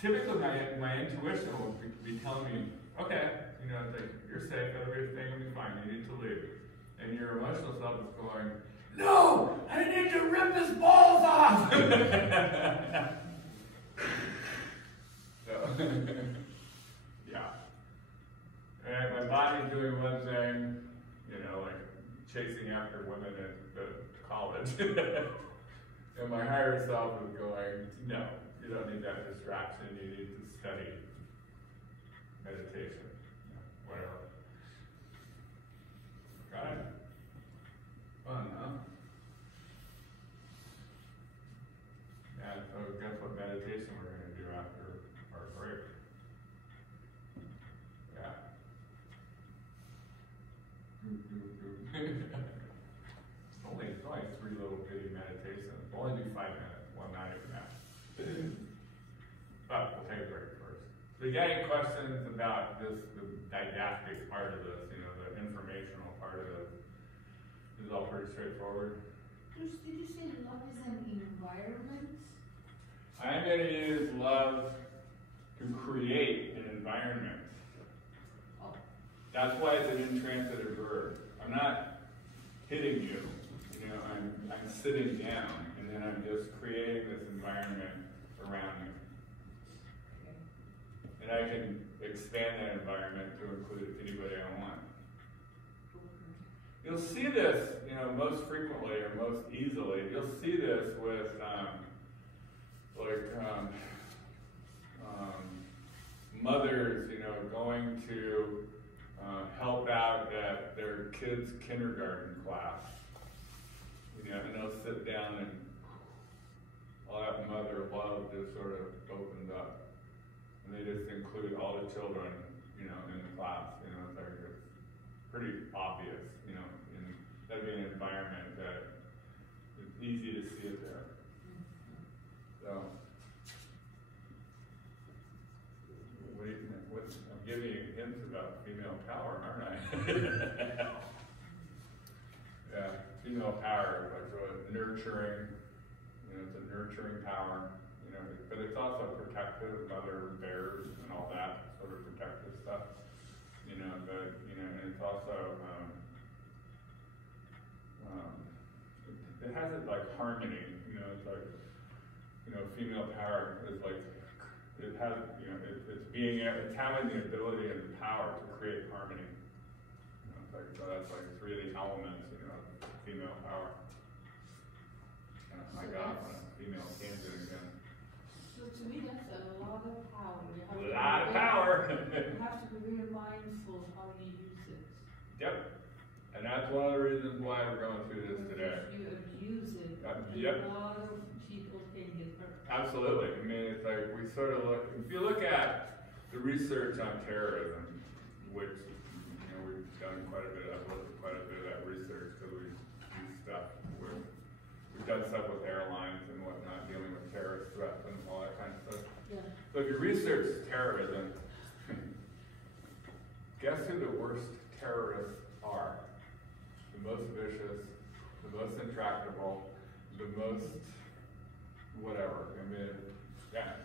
Typically, my intuition will be telling me, okay, you know, it's like, you're safe, everything will be fine, you need to leave. And your emotional self is going, no, I need to rip his balls off. So, yeah. And my body's doing one thing, you know, like chasing after women at college. And my higher self is going, no, you don't need that distraction, you need to study meditation, whatever. Got it? Fun, huh? It's only 3 little bitty meditations. We'll only do 5 minutes. Well, not even that. But we'll take a break first. So you got any questions about this, the didactic part of this, you know, the informational part of this? This is all pretty straightforward. Did you say love is an environment? I'm going to use love to create an environment. Oh. That's why it's an intransitive verb. I'm not hitting you, you know, I'm sitting down, and then I'm just creating this environment around me. Okay. And I can expand that environment to include anybody I want. You'll see this, you know, most frequently or most easily. You'll see this with, mothers, you know, going to help out at their kids' kindergarten class. You know, and they'll sit down and all that mother love just sort of opens up. And they just include all the children, you know, in the class. You know, it's pretty obvious, you know, and that'd be an environment that it's easy to see it there. So, I'm giving you hints about female power, aren't I? Yeah, female power is like really nurturing, you know, it's a nurturing power, you know, but it's also protective, mother bears and all that sort of protective stuff, you know, but, you know, and it's also, it has it like harmony, you know, it's like, you know, female power is like, it has, you know, it's having the ability and the power to create harmony. You know, it's like, so that's like 3 of the elements, you know, of female power. I got on a female tangent again. So to me, that's a lot of power. A lot of power. You have to be very mindful how you use it. Yep. And that's one of the reasons why we're going through this today. If you abuse it, Yep. a lot of people can get hurt. Absolutely. I mean, it's like we sort of look, if you look at the research on terrorism, which, you know, we've done quite a bit, I've looked at quite a bit of that research because we do stuff with, we've done stuff with airlines and whatnot, dealing with terrorist threats and all that kind of stuff. Yeah. So if you research terrorism, guess who the worst terrorists are? The most vicious, the most intractable, the most whatever. I mean, yeah,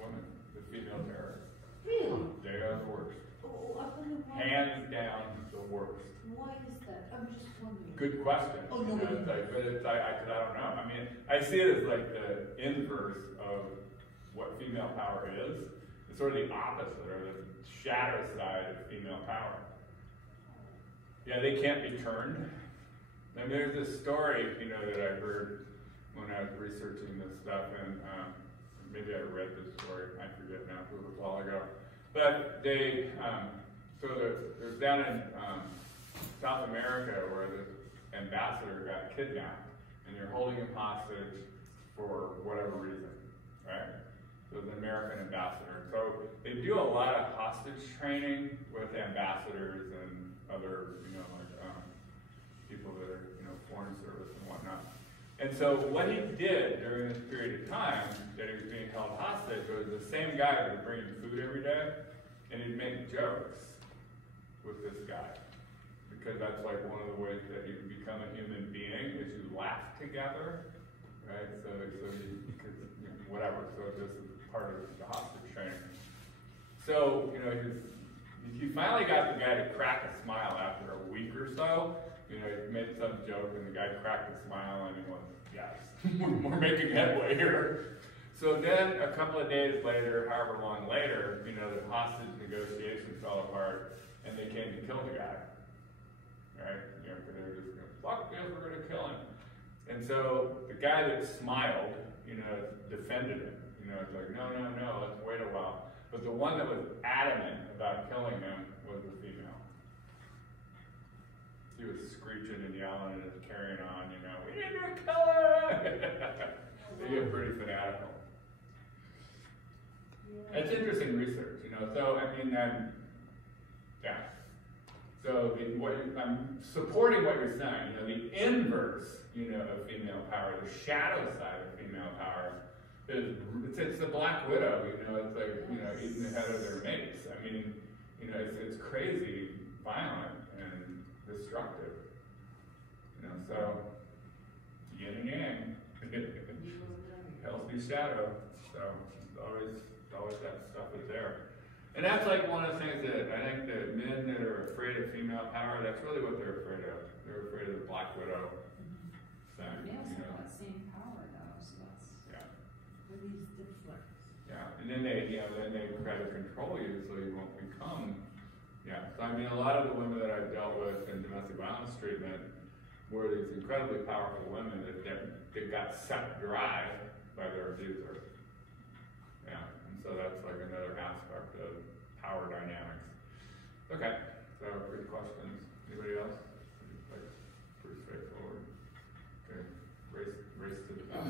women, the female terrorists. Really? They are the worst. Oh, I wonder why. Hands down, the worst. Why is that? I'm just wondering. Good question. Oh, no, You know, it's like, but it's, cause I don't know. I mean, I see it as like the inverse of what female power is. It's sort of the opposite, or the shadow side of female power. Yeah, they can't be turned. And there's this story, you know, that I heard when I was researching this stuff, and maybe I read this story, I forget now, it was a while ago. But they, there's down in South America where this ambassador got kidnapped, and they're holding him hostage for whatever reason, right? So it's an American ambassador. So they do a lot of hostage training with ambassadors and other, you know, like people that are, you know, foreign service and whatnot. And so what he did during this period of time that he was being held hostage was the same guy was bringing food every day, and he'd make jokes with this guy. Because that's like one of the ways that you can become a human being is you laugh together, right? So you could, you know, whatever. So this is part of the hostage training. So, you know, he finally got the guy to crack a smile after a week or so. You know, he made some joke and the guy cracked a smile and he went, yes, we're making headway here. So then a couple of days later, however long later, you know, the hostage negotiations fell apart and they came to kill the guy. Right? You know, because they were just going, fuck this, we're going to kill him. And so the guy that smiled, you know, defended him. You know, it's like, no, let's wait a while. But the one that was adamant about killing him was the female. He was screeching and yelling and just carrying on, you know, we need to kill him! They get pretty fanatical. Yeah. It's interesting research, you know, so, I mean, yeah. So I'm supporting what you're saying. You know, the inverse, you know, of female power, the shadow side of female power, it's the black widow. You know, it's like, you know, eating the head of their mates. I mean, you know, it's crazy, violent, and destructive. You know, so yin and yang, healthy shadow. So always that stuff is there. And that's like one of the things that I think that men that are afraid of female power, that's really what they're afraid of. They're afraid of the black widow thing. Males You know? have that same power though, so that's Yeah. really different. Yeah. And then they try to control you so you won't become. Yeah. So I mean, a lot of the women that I've dealt with in domestic violence treatment were these incredibly powerful women that got sucked dry by their abuser. Yeah. And so that's like another aspect of power dynamics. Okay. So good questions. Anybody else? Like pretty straightforward. Okay. Race to the top.